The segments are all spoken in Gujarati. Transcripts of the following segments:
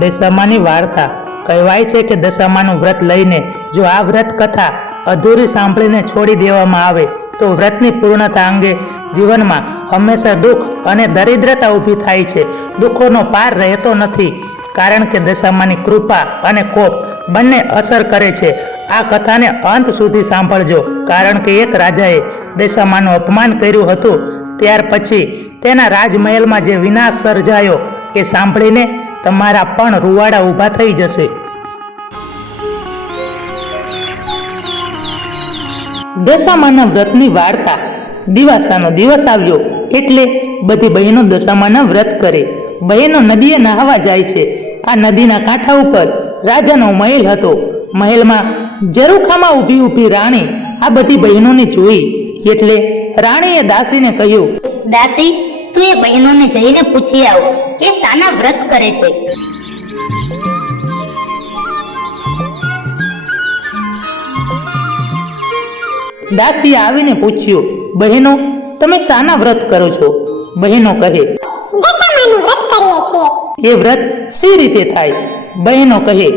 દશામાની વાર્તા કહેવાય છે કે દશામાનું વ્રત લઈને જો આ વ્રત કથા અધૂરી સાંભળીને છોડી દેવામાં આવે તો વ્રતની પૂર્ણતા અંગે જીવનમાં હંમેશા દુઃખ અને દરિદ્રતા ઊભી થાય છે. દુઃખોનો પાર રહેતો નથી, કારણ કે દશામાની કૃપા અને કોપ બંને અસર કરે છે. આ કથાને અંત સુધી સાંભળજો, કારણ કે એક રાજાએ દશામાનું અપમાન કર્યું હતું. ત્યાર પછી તેના રાજમહેલમાં જે વિનાશ સર્જાયો એ સાંભળીને તમારા પણ રૂવાડા ઊભા થઈ જશે. દશામાના વ્રતની વાર્તા. દિવાસાનો દિવસ આવ્યો એટલે બધી બહેનો દશામાના વ્રત કરે. બહેનો નદીએ નહાવા જાય છે. આ નદીના કાંઠા ઉપર રાજાનો મહેલ હતો. મહેલમાં ઝરૂખામાં ઊભી રાણી આ બધી બહેનોને જોઈ એટલે રાણીએ દાસીને કહ્યું, દાસી, તું એ બહેનોને જઈને પૂછી આવ કે શાના વ્રત કરે છે. દાસીએ આવીને પૂછ્યું, બહેનો, તમે શાના વ્રત કરો છો? બહેનો કહે, દશામાનું વ્રત કરીએ છીએ. એ વ્રત સી રીતે થાય? બહેનો કહે,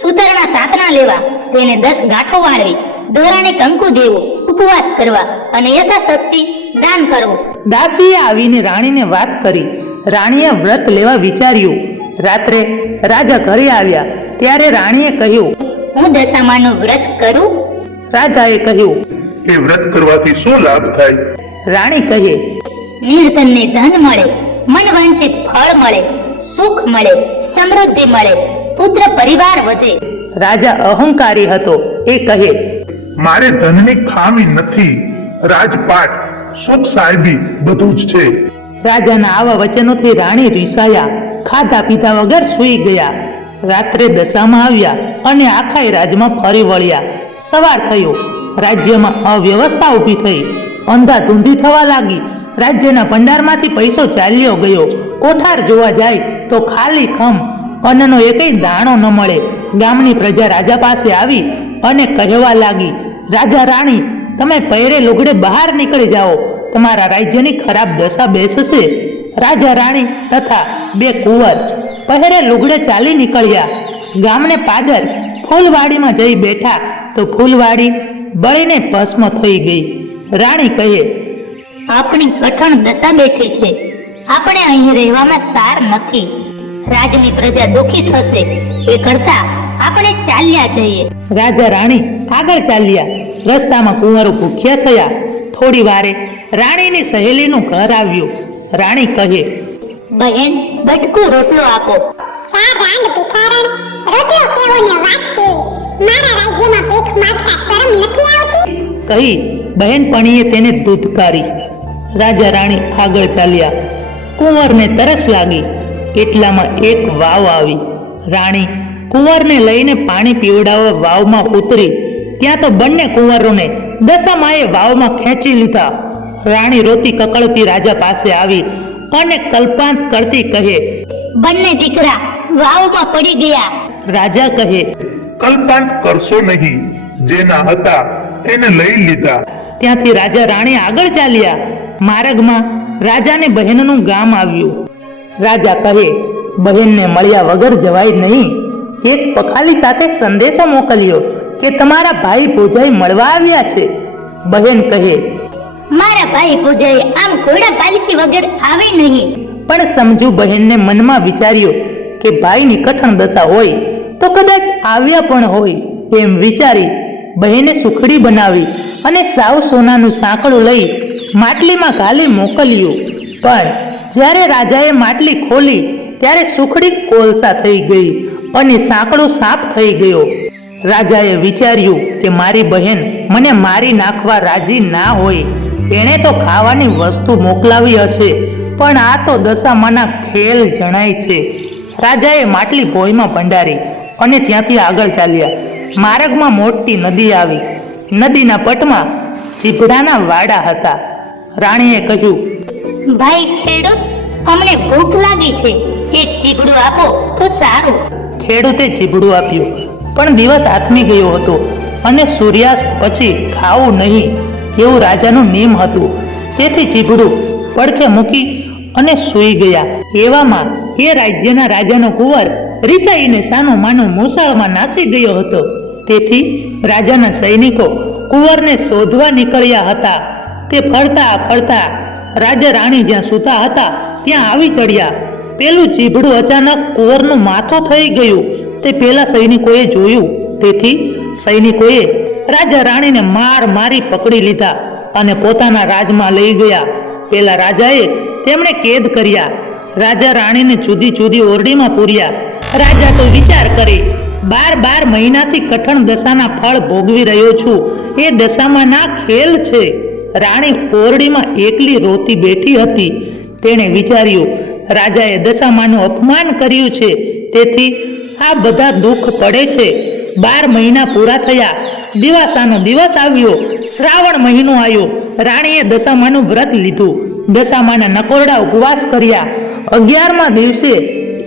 સુતરના તાતણા લેવા, તેને 10 ગાંઠો વાળવી, દોરાને કંકુ દેવું, ઉપવાસ કરવા અને યથાશક્તિ દાન કરવું. દાસીએ આવીને રાણીને વાત કરી. રાણીએ વ્રત લેવા વિચાર્યું. રાત્રે રાજા ઘરે આવ્યા ત્યારે રાણીએ કહ્યું, હું દશામાનું વ્રત કરું? રાજાએ કહ્યું, એ વ્રત કરવાથી શું લાભ થાય? રાણી કહે, નિર્ધનને ધન મળે, મનવાંછિત ફળ મળે, સુખ મળે, સમૃદ્ધિ મળે, પુત્ર પરિવાર વધે. રાજા અહંકારી હતો. એ કહે, મારે ધનની ખામી નથી, રાજપાટ, સુખ સાહેબી બધું જ છે. રાજાના આવા વચનોથી રાણી રીસાયા. ખાધા પીધા વગર સૂઈ ગયા. રાત્રે દશામાં આવ્યા અને આખા રાજમાં ફરી વળ્યા. સવાર થયો. રાજ્યમાં અવ્યવસ્થા ઊભી થઈ. અંધાધૂંધી થવા લાગી. રાજ્યના ભંડારમાંથી પૈસો ચાલ્યો ગયો. કોઠાર જોવા જાય તો ખાલી ખમ, અન્નનો એકેય દાણો ન મળે. ગામની પ્રજા રાજા પાસે આવી અને કહેવા લાગી, રાજા રાણી, તમે પહેરે લુગડે બહાર નીકળી જાઓ, તમારા રાજ્યની ખરાબ દશા બેસશે. રાજા રાણી તથા 2 કુંવર પહેરે લુગડે ચાલી નીકળ્યા. ગામને પાદર ફૂલવાડીમાં જઈ બેઠા તો ફૂલવાડી બળીને ભસ્મ થઈ ગઈ. રાણી કહે, આપણી કઠણ દશા બેઠી છે. આપણે અહીં રહેવામાં સાર નથી. રાજની પ્રજા દુખી થશે. એ કરતા આપણે ચાલ્યા જઈએ. રાજા રાણી આગળ ચાલ્યા. રસ્તામાં કુંવરો ભૂખ્યા થયા. થોડી વારે રાણીની સહેલીનું ઘર આવ્યું. રાણી કહે, બહેન, બટકું રોટલો આપો. ચાર રાંડ ભિખારણ, રોટલો કેવો ને વાત કેવી. મારા રાજ્યમાં ભીખ માંગતા શરમ નથી આવતી? કહી બહેનપણીએ તેને દૂધકારી. રાજા રાણી આગળ ચાલ્યા. કુંવરને તરસ લાગી. એટલામાં એક વાવ આવી. રાણી કુંવરને લઈને પાણી પીવડાવવા વાવમાં ઉતરી. ત્યાં તો બંને કુંવરોને દશામાએ વાવમાં ખેંચી લીધા. રાણી રોતી કકળતી રાજા પાસે આવી અને કલ્પાંત કરતી કહે, બંને દીકરા વાવમાં પડી ગયા. રાજા કહે, કલ્પાંત કરશો નહીં, જેના હતા એને લઈ લીધા. ત્યાંથી રાજા રાણી આગળ ચાલ્યા. માર્ગમાં રાજાને બહેનનું ગામ આવ્યું. રાજા કહે, બહેનને મળ્યા વગર જવાય નહીં. એક પખાલી સાથે સંદેશો મોકલ્યો કે તમારા ભાઈ ભોજાઈ મળવા આવ્યા છે. બહેન કહે, મારા ભાઈ પૂજાએ આમ ઘોડા પાલખી વગર આવે નહીં. પણ સમજુ બહેનને મનમાં વિચાર્યું કે ભાઈની કઠણ દશા હોય તો કદાચ આવ્યા પણ હોય. એમ વિચારી બહેને સુખડી બનાવી અને સાવ સોનાનું સાંકળું લઈ માટલીમાં ઘાલી મોકલ્યું. પણ જ્યારે રાજાએ માટલી ખોલી ત્યારે સુખડી કોલસા થઈ ગઈ અને સાંકળો સાફ થઈ ગયો. રાજાએ વિચાર્યું કે મારી બહેન મને મારી નાખવા રાજી ના હોય. એણે તો ખાવાની વસ્તુ મોકલાવી હશે, પણ આ તો દશામાના ખેલ જણાય છે. રાજાએ માટલી ભોંયમાં ભંડારી અને ત્યાંથી આગળ ચાલ્યા. માર્ગમાં મોટી નદી આવી. નદીના પટમાં ચીભડાના વાડા હતા. રાણીએ કહ્યું, ભાઈ ખેડૂત, અમને ભૂખ લાગી છે, એક ચીબડું આપો તો સારું. ખેડૂતે ચીભડું આપ્યું, પણ દિવસ આથમી ગયો હતો અને સૂર્યાસ્ત પછી ખાવું નહીં એવું રાજાનું નિયમ હતું. તેથી ચીભડું પડખે મૂકી અને સૂઈ ગયા. એવામાં એ રાજ્યના રાજાનો કુંવર રિસાઈને સાનો માનો મોસાળમાં નાસી ગયો હતો. તેથી રાજાના સૈનિકો કુંવરને શોધવા નીકળ્યા હતા. તે ફરતા ફરતા રાજા રાણી જ્યાં સૂતા હતા ત્યાં આવી ચડ્યા. પેલું ચીભડું અચાનક કુંવરનું માથું થઈ ગયું. તે પેલા સૈનિકોએ જોયું. તેથી સૈનિકોએ રાજા રાણીને મારી પકડી લીધા અને પોતાના રાજમાં લઈ ગયા. પેલા રાજાએ તેમણે કેદ કર્યા. રાજા રાણીને જુદી જુદી ઓરડીમાં પૂર્યા. રાજા તો વિચાર કરે, 12 મહિનાથી કઠણ દશાના ફળ ભોગવી રહ્યો છું. એ દશામાં ના ખેલ છે. રાણી ઓરડીમાં એકલી રોતી બેઠી હતી. તેણે વિચાર્યું, રાજાએ દશામાનું અપમાન કર્યું છે, તેથી આ બધા દુઃખ પડે છે. 12 મહિના પૂરા થયા. દિવાસાનો દિવસ આવ્યો. શ્રાવણ મહિનો આવ્યો. રાણીએ દશામાનું વ્રત લીધું. દશામાના નકોરડા ઉપવાસ કર્યા. 11મા દિવસે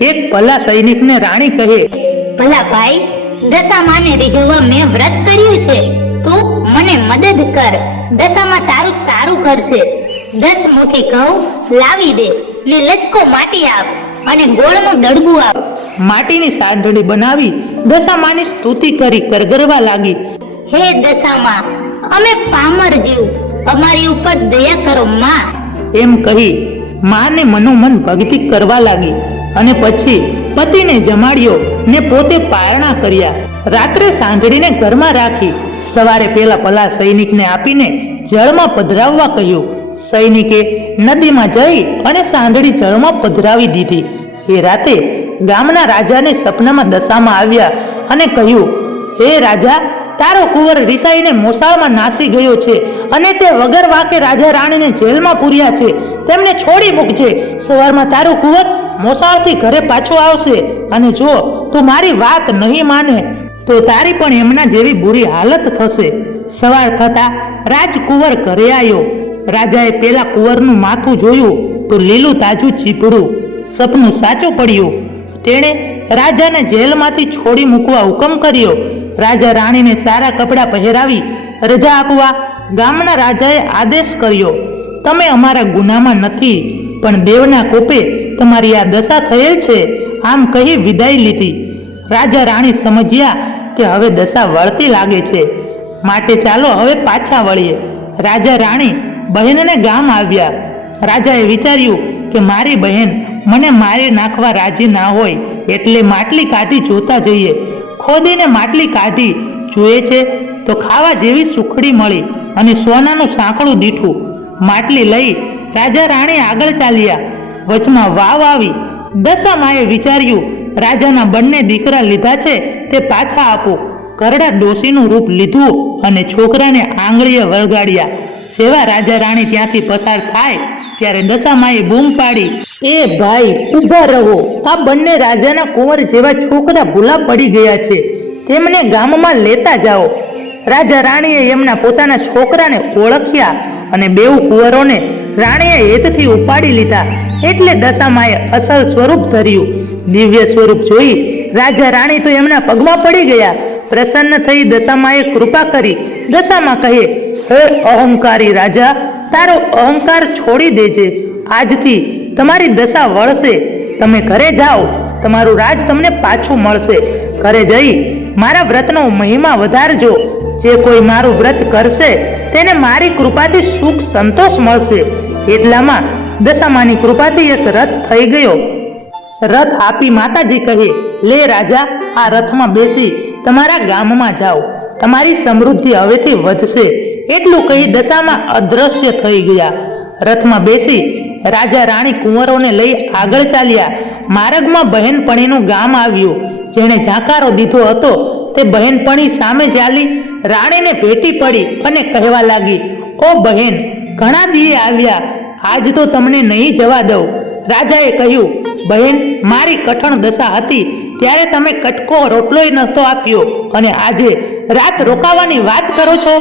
એક ભલા સૈનિકને રાણી કહે, ભલા ભાઈ, દશામાને રીઝવવા મેં વ્રત કર્યું છે. તું મને મદદ કર. દશામાં તારું સારું કરશે. 10 મુઠ્ઠી ઘઉં લાવી દે ને લચકો માટી આપ અને ગોળનું દડબું આપ. માટીની સાંઢળી બનાવી દશામાની સ્તુતિ કરી કરગરવા લાગી. હે દશામાં, અમે પામર જીવ, અમારી ઉપર દયા કરો માં. એમ કહી માને મનોમન ભક્તિ કરવા લાગી અને પછી પતિને જમાડ્યો ને પોતે પારણા કર્યા. રાત્રે સાંઢળીને ઘરમાં રાખી. સવારે પેલા ભલા સૈનિકને આપીને જળમાં પધરાવવા કહ્યું. સૈનિકે નદીમાં જઈ અને સાંઢળી જળમાં પધરાવી દીધી. એ રાતે ગામના રાજાને સપનામાં દશામાં આવ્યા અને કહ્યું, હે રાજા, તારો કુંવર રિસાઈને મોસાળમાં નાસી ગયો છે અને તે વગર વાકે રાજા રાણીને જેલમાં પૂર્યા છે. તેમને છોડી મૂકજે. સવારમાં તારું કુંવર મોસાળથી ઘરે પાછો આવશે અને જો તું મારી વાત નહીં માને તો તારી પણ એમના જેવી બુરી હાલત થશે. સવાર થતા રાજકુંવર ઘરે આવ્યો. રાજાએ પેલા કુંવરનું માથું જોયું તો લીલું તાજું ચીપડું. સપનું સાચું પડ્યું. તેણે રાજાને જેલમાંથી છોડી મૂકવા હુકમ કર્યો. રાજા રાણીને સારા કપડાં પહેરાવી રજા આપવા ગામના રાજાએ આદેશ કર્યો. તમે અમારા ગુનામાં નથી, પણ દેવના કોપે તમારી આ દશા થયેલ છે. આમ કહી વિદાય લીધી. રાજા રાણી સમજ્યા કે હવે દશા વળતી લાગે છે, માટે ચાલો હવે પાછા વળીએ. રાજા રાણી બહેનને ગામ આવ્યા. રાજાએ વિચાર્યું કે મારી બહેન મને મારી નાખવા રાજી ના હોય, એટલે માટલી કાઢી જોતા જઈએ. ખોદીને માટલી કાઢી જુએ છે તો ખાવા જેવી સુખડી મળી અને સોનાનું સાંકળું દીઠું. માટલી લઈ રાજા રાણી આગળ ચાલ્યા. વચમાં વાવ આવી. દશામાએ વિચાર્યું, રાજાના બંને દીકરા લીધા છે તે પાછા આપો. કરડા ડોશીનું રૂપ લીધું અને છોકરાને આંગળીએ વળગાડ્યા. જેવા રાજા રાણી ત્યાંથી પસાર થાય ત્યારે દશામાએ બૂમ પાડી, એ ભાઈ, ઊભા રહો. આ બંને રાજાના કુંવર જેવા છોકરા ભૂલા પડી ગયા છે, તેમને ગામમાં લેતા જાઓ. રાજા રાણીએ એમના પોતાના છોકરાને ઓળખ્યા અને બેઉ કુંવરોને રાણીએ હેતથી ઉપાડી લીધા. એટલે દશામાએ અસલ સ્વરૂપ ધર્યું. દિવ્ય સ્વરૂપ જોઈ રાજા રાણી તો એમના પગમાં પડી ગયા. પ્રસન્ન થઈ દશામાએ કૃપા કરી. દશામા કહે, હે અહંકારી રાજા, તારો અહંકાર છોડી દેજે. આજથી તમારી દશા વળશે. તમે ઘરે જાઓ, તમારું રાજ તમને પાછું મળશે. ઘરે જઈ મારા વ્રતનો મહિમા વધારજો. જે કોઈ મારું વ્રત કરશે તેને મારી કૃપાથી સુખ સંતોષ મળશે. એટલામાં દશામાની કૃપાથી એક રથ થઈ ગયો. રથ આપી માતાજી કહે, લે રાજા, આ રથમાં બેસી તમારા ગામમાં જાઓ. તમારી સમૃદ્ધિ હવેથી વધશે. એટલું કહી દશામાં અદ્રશ્ય થઈ ગયા. રથમાં બેસી રાજા રાણી કુંવરોને લઈ આગળ ચાલ્યા. માર્ગમાં બહેનપણીનું ગામ આવ્યું. જેણે જાકારો દીધો હતો તે બહેનપણી સામે ચાલી રાણીને ભેટી પડી અને કહેવા લાગી, ઓ બહેન, ઘણા દીએ આવ્યા, આજ તો તમને નહીં જવા દઉં. રાજાએ કહ્યું, બહેન, મારી કઠણ દશા હતી ત્યારે તમે કટકો રોટલોય નહોતો આપ્યો અને આજે રાત રોકાવાની વાત કરો છો,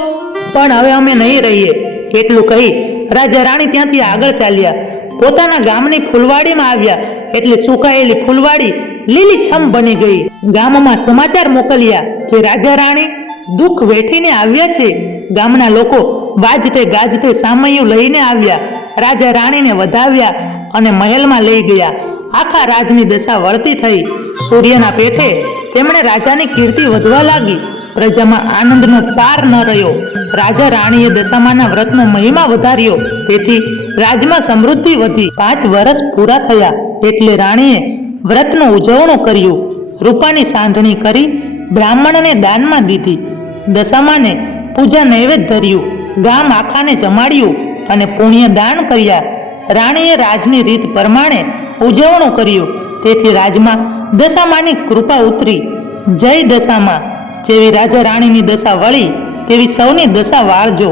પણ હવે અમે નહીં રહીએ. એટલું કહી રાજા રાણી ત્યાંથી આગળ ચાલ્યા. પોતાના ગામની ફૂલવાડીમાં આવ્યા એટલે સુકાયેલી ફૂલવાડી લીલીછમ બની ગઈ. ગામમાં સમાચાર મોકલ્યા કે રાજા રાણી દુઃખ વેઠીને આવ્યા છે. ગામના લોકો વાજતે ગાજતે સામૈયું લઈને આવ્યા. રાજા રાણીને વધાવ્યા અને મહેલમાં લઈ ગયા. આખા રાજની દશા વળતી થઈ. સૂર્યના પેઠે તેમણે રાજાની કીર્તિ વધવા લાગી. પ્રજામાં આનંદનો પાર ન રહ્યો. રાજા રાણીએ દશામાના વ્રતનો મહિમા વધાર્યો, તેથી રાજમાં સમૃદ્ધિ વધી. 5 વર્ષ પૂરા થયા એટલે રાણીએ વ્રતનું ઉજવણું કર્યું. રૂપાની સાંધણી કરી બ્રાહ્મણને દાનમાં દીધી. દશામાને પૂજા નૈવેદ્ય ધર્યું. ગામ આખાને જમાડ્યું અને પુણ્ય દાન કર્યા. રાણીએ રાજની રીત પ્રમાણે ઉજવણું કર્યું, તેથી રાજમાં દશામાની કૃપા ઉતરી. જય દશામા. જેવી રાજા રાણીની દશા વળી તેવી સૌની દશા વાળજો.